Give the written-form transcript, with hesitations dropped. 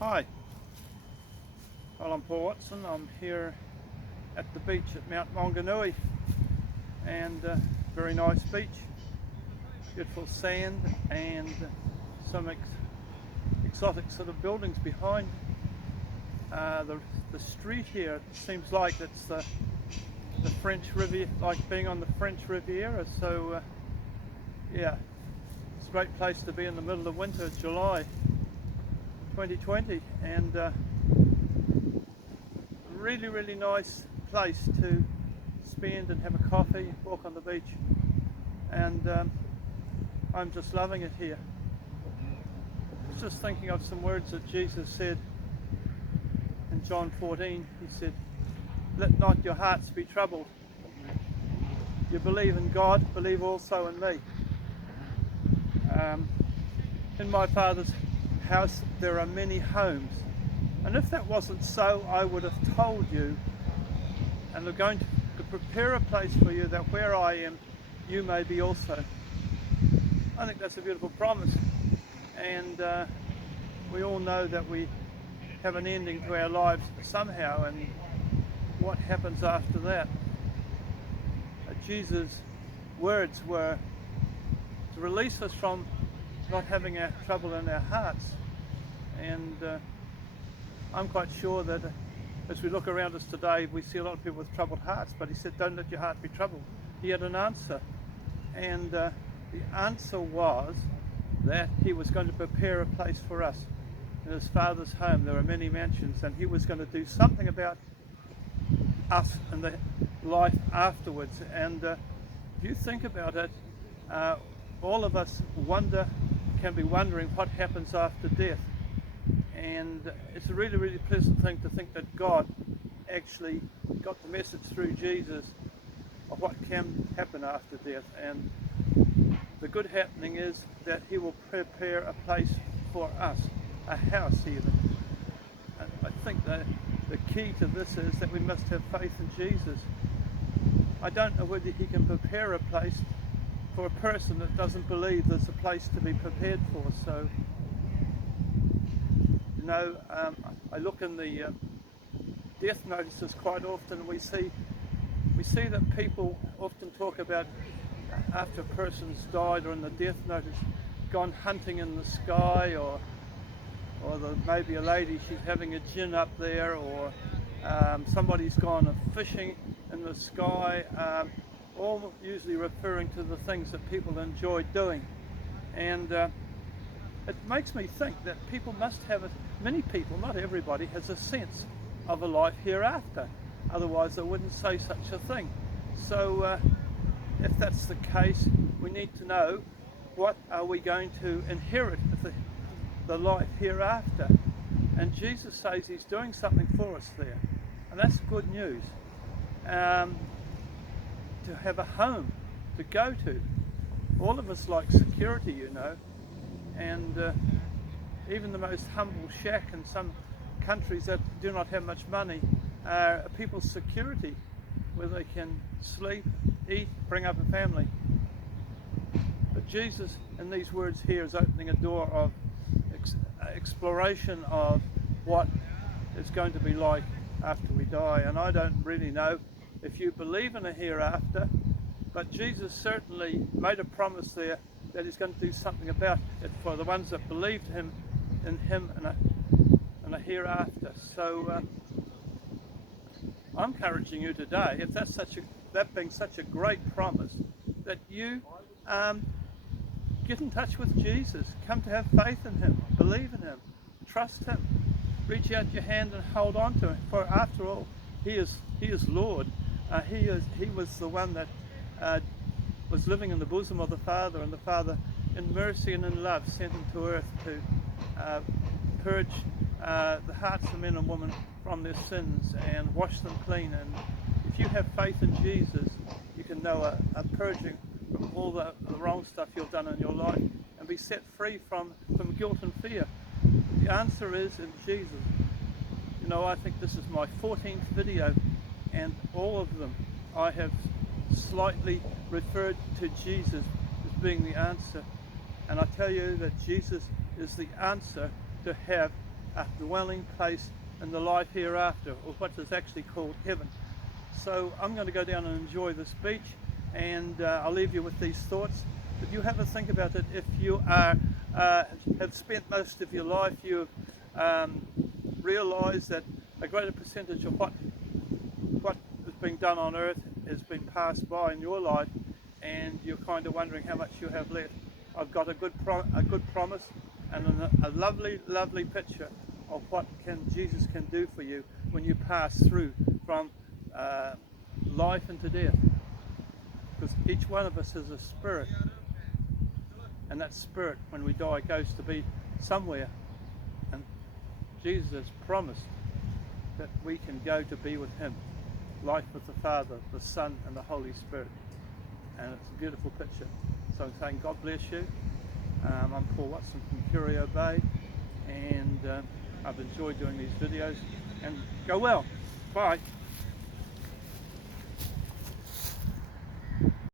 Hi, well, I'm Paul Watson. I'm here at the beach at Mount Maunganui, and very nice beach, beautiful sand and some exotic sort of buildings behind. The street here, it seems like it's the French Riviera, like being on the French Riviera. So yeah, it's a great place to be in the middle of winter, July 2020, and really nice place to spend and have a coffee, walk on the beach, and I'm just loving it here. I was just thinking of some words that Jesus said in John 14. He said, "Let not your hearts be troubled. You believe in God, believe also in me." In my Father's house there are many homes, and if that wasn't so, I would have told you, and I'm going to prepare a place for you, that where I am you may be also. I think that's a beautiful promise, and we all know that we have an ending to our lives somehow, and what happens after that. Jesus' words were to release us from not having our trouble in our hearts, and I'm quite sure that as we look around us today, we see a lot of people with troubled hearts, but he said, "Don't let your heart be troubled." He had an answer, and the answer was that he was going to prepare a place for us. In his Father's home there are many mansions, and he was going to do something about us and the life afterwards. And if you think about it, all of us can be wondering what happens after death. And it's a really pleasant thing to think that God actually got the message through Jesus of what can happen after death. And the good happening is that he will prepare a place for us, a house even. And I think that the key to this is that we must have faith in Jesus. I don't know whether he can prepare a place for a person that doesn't believe there's a place to be prepared for. So, you know, I look in the death notices quite often. We see that people often talk about, after a person's died or in the death notice, gone hunting in the sky, or maybe a lady, she's having a gin up there, or somebody's gone fishing in the sky, all usually referring to the things that people enjoy doing. And it makes me think that people must have, many people, not everybody, has a sense of a life hereafter. Otherwise they wouldn't say such a thing. So if that's the case, we need to know, what are we going to inherit with the life hereafter? And Jesus says he's doing something for us there, and that's good news. To have a home to go to. All of us like security, you know, and even the most humble shack in some countries that do not have much money are people's security, where they can sleep, eat, bring up a family. But Jesus in these words here is opening a door of exploration of what it's going to be like after we die. And I don't really know if you believe in a hereafter, but Jesus certainly made a promise there that he's going to do something about it for the ones that believed in him in a hereafter. So I'm encouraging you today, if that being such a great promise, that you get in touch with Jesus, come to have faith in him, believe in him, trust him, reach out your hand and hold on to him. For after all, he is Lord. He was the one that was living in the bosom of the Father, and the Father in mercy and in love sent him to earth to purge the hearts of men and women from their sins and wash them clean. And if you have faith in Jesus, you can know a purging from all the wrong stuff you've done in your life, and be set free from guilt and fear. The answer is in Jesus. You know, I think this is my 14th video, and all of them I have slightly referred to Jesus as being the answer. And I tell you that Jesus is the answer to have a dwelling place in the life hereafter, or what is actually called heaven. So I'm going to go down and enjoy this beach, and I'll leave you with these thoughts. But you have a think about it. If you are have spent most of your life, you've realised that a greater percentage of what is being done on earth has been passed by in your life, and you're kind of wondering how much you have left. I've got a good promise and a lovely picture of what Jesus can do for you when you pass through from life into death. Because each one of us is a spirit, and that spirit, when we die, goes to be somewhere, and Jesus has promised that we can go to be with him, life with the Father, the Son and the Holy Spirit. And it's a beautiful picture. So I'm saying God bless you. I'm Paul Watson from Curio Bay, and I've enjoyed doing these videos, and go well. Bye.